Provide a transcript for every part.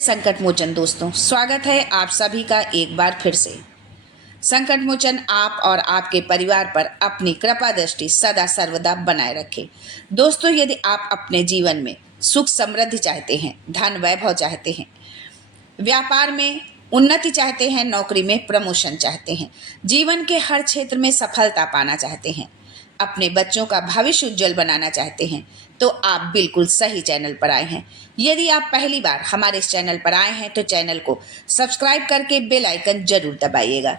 संकट मोचन दोस्तों, स्वागत है आप सभी का एक बार फिर से। संकट मोचन आप और आपके परिवार पर अपनी कृपा दृष्टि सदा सर्वदा बनाए रखे। दोस्तों, यदि आप अपने जीवन में सुख समृद्धि चाहते हैं, धन वैभव चाहते हैं, व्यापार में उन्नति चाहते हैं, नौकरी में प्रमोशन चाहते हैं, जीवन के हर क्षेत्र में सफलता पाना चाहते हैं, अपने बच्चों का भविष्य उज्जवल बनाना चाहते हैं, तो आप बिल्कुल सही चैनल पर आए हैं। यदि आप पहली बार हमारे इस चैनल पर आए हैं तो चैनल को सब्सक्राइब करके बेल आइकन जरूर दबाइएगा।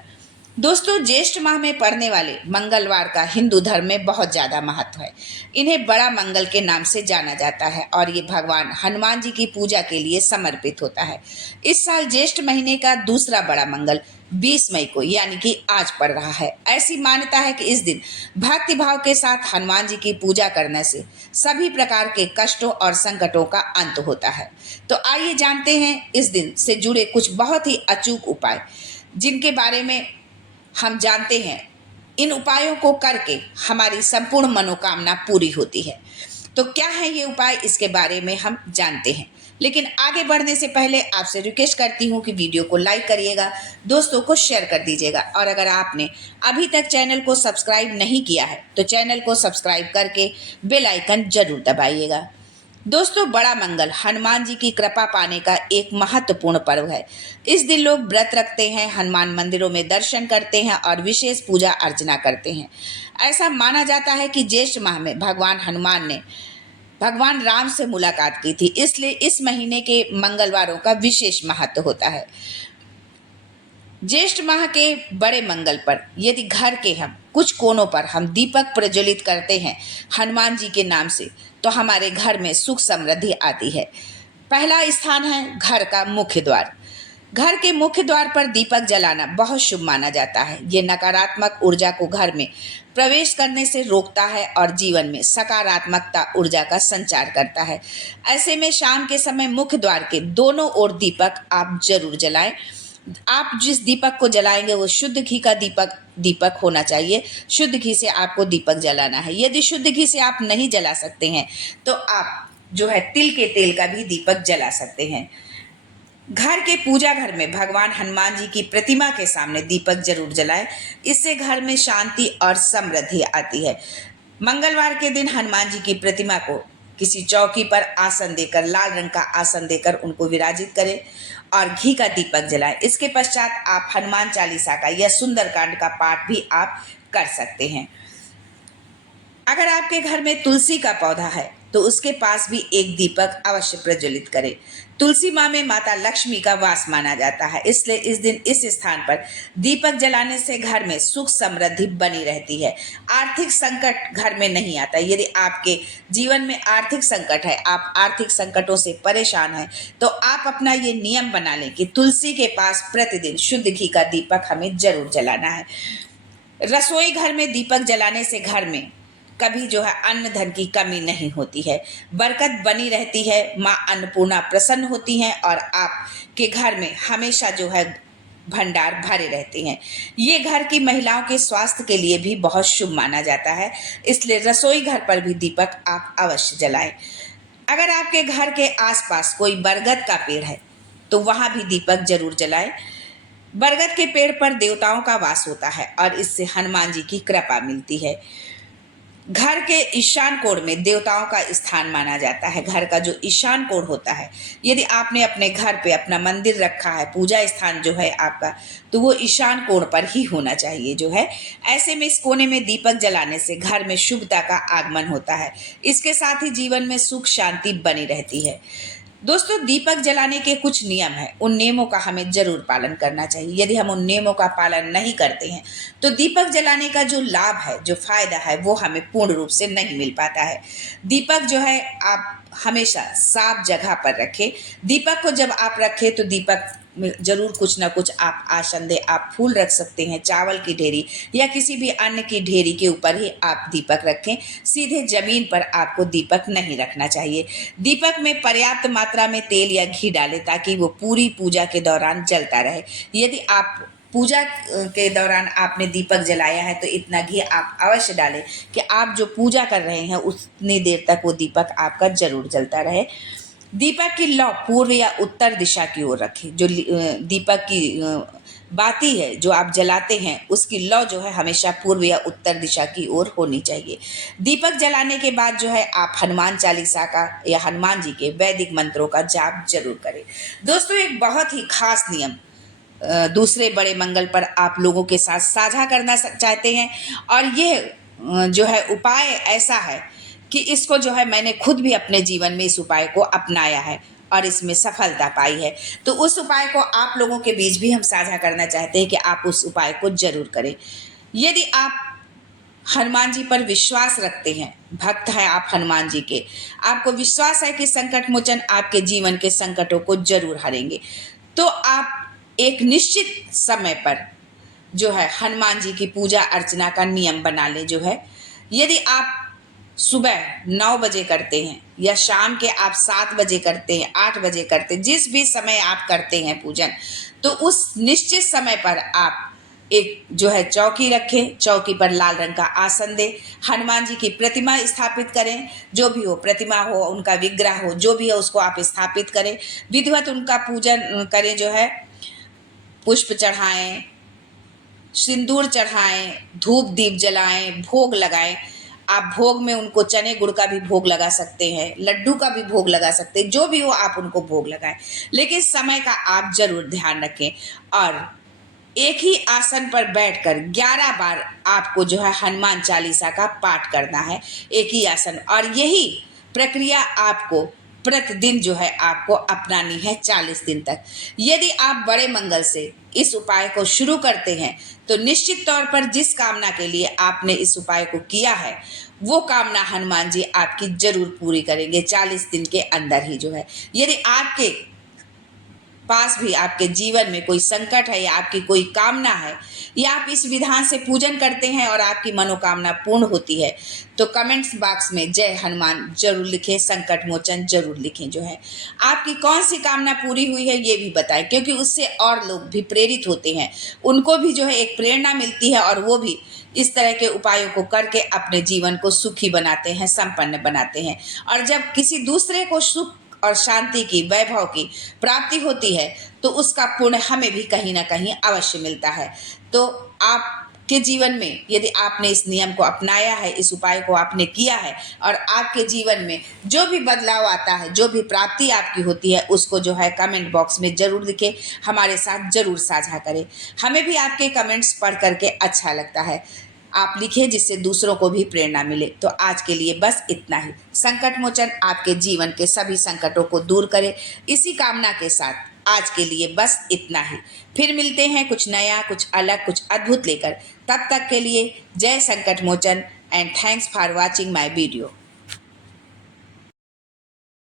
दोस्तों, ज्येष्ठ माह में पड़ने वाले मंगलवार का हिंदू धर्म में बहुत ज़्यादा महत्व है। इन्हें बड़ा मंगल के नाम से जाना जाता है और ये भगवान हनुमान जी की पूजा के लिए समर्पित होता है। इस साल ज्येष्ठ महीने का दूसरा बड़ा मंगल 20 मई को यानी कि आज पड़ रहा है। ऐसी मान्यता है कि इस दिन भक्ति भाव के साथ हनुमान जी की पूजा करने से सभी प्रकार के कष्टों और संकटों का अंत होता है। तो आइए जानते हैं इस दिन से जुड़े कुछ बहुत ही अचूक उपाय, जिनके बारे में हम जानते हैं इन उपायों को करके हमारी संपूर्ण मनोकामना पूरी होती है। तो क्या है ये उपाय, इसके बारे में हम जानते हैं। लेकिन आगे बढ़ने से पहले आपसे रिक्वेस्ट करती हूँ कि वीडियो को लाइक करिएगा, दोस्तों को शेयर कर दीजिएगा और अगर आपने अभी तक चैनल को सब्सक्राइब नहीं किया है तो चैनल को सब्सक्राइब करके बेल आइकन जरूर दबाइएगा। दोस्तों, बड़ा मंगल हनुमान जी की कृपा पाने का एक महत्वपूर्ण पर्व है। इस दिन लोग व्रत रखते हैं, हनुमान मंदिरों में दर्शन करते हैं और विशेष पूजा अर्चना करते हैं। ऐसा माना जाता है कि ज्येष्ठ माह में भगवान हनुमान ने भगवान राम से मुलाकात की थी, इसलिए इस महीने के मंगलवारों का विशेष महत्व होता है। ज्येष्ठ माह के बड़े मंगल पर यदि घर के हम कुछ कोनों पर हम दीपक प्रज्वलित करते हैं हनुमान जी के नाम से, तो हमारे घर में सुख समृद्धि आती है। पहला स्थान है घर का मुख्य द्वार। घर के मुख्य द्वार पर दीपक जलाना बहुत शुभ माना जाता है। ये नकारात्मक ऊर्जा को घर में प्रवेश करने से रोकता है और जीवन में सकारात्मकता ऊर्जा का संचार करता है। ऐसे में शाम के समय मुख्य द्वार के दोनों ओर दीपक आप जरूर जलाएं। आप जिस दीपक को जलाएंगे वो शुद्ध घी का दीपक होना चाहिए। शुद्ध घी से आपको दीपक जलाना है। यदि शुद्ध घी से आप नहीं जला सकते हैं तो आप जो है तिल के तेल का भी दीपक जला सकते हैं। घर के पूजा घर में भगवान हनुमान जी की प्रतिमा के सामने दीपक जरूर जलाएं। इससे घर में शांति और समृद्धि आती है। मंगलवार के दिन हनुमान जी की प्रतिमा को किसी चौकी पर आसन देकर, लाल रंग का आसन देकर उनको विराजित करें और घी का दीपक जलाएं। इसके पश्चात आप हनुमान चालीसा का या सुंदरकांड का पाठ भी आप कर सकते हैं। अगर आपके घर में तुलसी का पौधा है तो उसके पास भी एक दीपक अवश्य प्रज्वलित करें। तुलसी माँ में माता लक्ष्मी का वास माना जाता है, इसलिए इस दिन इस स्थान पर दीपक जलाने से घर में सुख समृद्धि बनी रहती है। आर्थिक संकट घर में नहीं आता। यदि आपके जीवन में आर्थिक संकट है, आप आर्थिक संकटों से परेशान हैं, तो आप अपना ये नियम बना लें कि तुलसी के पास प्रतिदिन शुद्ध घी का दीपक हमें जरूर जलाना है। रसोई घर में दीपक जलाने से घर में कभी जो है अन्न धन की कमी नहीं होती है, बरकत बनी रहती है। माँ अन्नपूर्णा प्रसन्न होती हैं और आपके घर में हमेशा जो है भंडार भरे रहते हैं। ये घर की महिलाओं के स्वास्थ्य के लिए भी बहुत शुभ माना जाता है, इसलिए रसोई घर पर भी दीपक आप अवश्य जलाएं। अगर आपके घर के आसपास कोई बरगद का पेड़ है तो वहां भी दीपक जरूर जलाएं। बरगद के पेड़ पर देवताओं का वास होता है और इससे हनुमान जी की कृपा मिलती है। घर के ईशान कोण में देवताओं का स्थान माना जाता है। घर का जो ईशान कोण होता है, यदि आपने अपने घर पे अपना मंदिर रखा है, पूजा स्थान जो है आपका, तो वो ईशान कोण पर ही होना चाहिए जो है। ऐसे में इस कोने में दीपक जलाने से घर में शुभता का आगमन होता है। इसके साथ ही जीवन में सुख शांति बनी रहती है। दोस्तों, दीपक जलाने के कुछ नियम हैं, उन नियमों का हमें जरूर पालन करना चाहिए। यदि हम उन नियमों का पालन नहीं करते हैं तो दीपक जलाने का जो लाभ है, जो फायदा है, वो हमें पूर्ण रूप से नहीं मिल पाता है। दीपक जो है आप हमेशा साफ जगह पर रखें। दीपक को जब आप रखें तो दीपक में जरूर कुछ ना कुछ आप आसंदे, आप फूल रख सकते हैं, चावल की ढेरी या किसी भी अन्न की ढेरी के ऊपर ही आप दीपक रखें। सीधे जमीन पर आपको दीपक नहीं रखना चाहिए। दीपक में पर्याप्त मात्रा में तेल या घी डालें ताकि वो पूरी पूजा के दौरान जलता रहे। यदि आप पूजा के दौरान आपने दीपक जलाया है तो इतना घी आप अवश्य डालें कि आप जो पूजा कर रहे हैं उतनी देर तक वो दीपक आपका जरूर जलता रहे। दीपक की लौ पूर्व या उत्तर दिशा की ओर रखें। जो दीपक की बाती है जो आप जलाते हैं उसकी लौ जो है हमेशा पूर्व या उत्तर दिशा की ओर होनी चाहिए। दीपक जलाने के बाद जो है आप हनुमान चालीसा का या हनुमान जी के वैदिक मंत्रों का जाप जरूर करें। दोस्तों, एक बहुत ही खास नियम दूसरे बड़े मंगल पर आप लोगों के साथ साझा करना चाहते हैं, और ये जो है उपाय ऐसा है कि इसको जो है मैंने खुद भी अपने जीवन में इस उपाय को अपनाया है और इसमें सफलता पाई है। तो उस उपाय को आप लोगों के बीच भी हम साझा करना चाहते हैं कि आप उस उपाय को जरूर करें। यदि आप हनुमान जी पर विश्वास रखते हैं, भक्त है आप हनुमान जी के, आपको विश्वास है कि संकट मोचन आपके जीवन के संकटों को जरूर हरेंगे, तो आप एक निश्चित समय पर जो है हनुमान जी की पूजा अर्चना का नियम बना लें। जो है यदि आप सुबह 9 बजे करते हैं या शाम के आप 7 बजे करते हैं, 8 बजे करते हैं, जिस भी समय आप करते हैं पूजन, तो उस निश्चित समय पर आप एक जो है चौकी रखें, चौकी पर लाल रंग का आसन दें, हनुमान जी की प्रतिमा स्थापित करें, जो भी हो, प्रतिमा हो, उनका विग्रह हो, जो भी है उसको आप स्थापित करें, विधिवत उनका पूजन करें, जो है पुष्प चढ़ाएं, सिंदूर चढ़ाएं, धूप दीप जलाएं, भोग लगाएं। आप भोग में उनको चने गुड़ का भी भोग लगा सकते हैं, लड्डू का भी भोग लगा सकते हैं, जो भी हो आप उनको भोग लगाएं, लेकिन समय का आप जरूर ध्यान रखें। और एक ही आसन पर बैठकर 11 बार आपको जो है हनुमान चालीसा का पाठ करना है, एक ही आसन, और यही प्रक्रिया आपको प्रतिदिन जो है आपको अपनानी है 40 दिन तक। यदि आप बड़े मंगल से इस उपाय को शुरू करते हैं तो निश्चित तौर पर जिस कामना के लिए आपने इस उपाय को किया है वो कामना हनुमान जी आपकी जरूर पूरी करेंगे 40 दिन के अंदर ही। जो है यदि आपके पास भी आपके जीवन में कोई संकट है या आपकी कोई कामना है या आप इस विधान से पूजन करते हैं और आपकी मनोकामना पूर्ण होती है, तो कमेंट्स बॉक्स में जय हनुमान जरूर लिखें, संकट मोचन जरूर लिखें। जो है आपकी कौन सी कामना पूरी हुई है ये भी बताएं, क्योंकि उससे और लोग भी प्रेरित होते हैं, उनको भी जो है एक प्रेरणा मिलती है और वो भी इस तरह के उपायों को करके अपने जीवन को सुखी बनाते हैं, संपन्न बनाते हैं। और जब किसी दूसरे को सुख और शांति की, वैभव की प्राप्ति होती है तो उसका पुण्य हमें भी कहीं ना कहीं अवश्य मिलता है। तो आपके जीवन में यदि आपने इस नियम को अपनाया है, इस उपाय को आपने किया है और आपके जीवन में जो भी बदलाव आता है, जो भी प्राप्ति आपकी होती है, उसको जो है कमेंट बॉक्स में जरूर लिखें, हमारे साथ जरूर साझा करें। हमें भी आपके कमेंट्स पढ़ करके अच्छा लगता है। आप लिखिए जिससे दूसरों को भी प्रेरणा मिले। तो आज के लिए बस इतना ही। संकट मोचन आपके जीवन के सभी संकटों को दूर करे, इसी कामना के साथ आज के लिए बस इतना ही। फिर मिलते हैं कुछ नया, कुछ अलग, कुछ अद्भुत लेकर। तब तक के लिए जय Sankat Mochan and thanks for watching my video.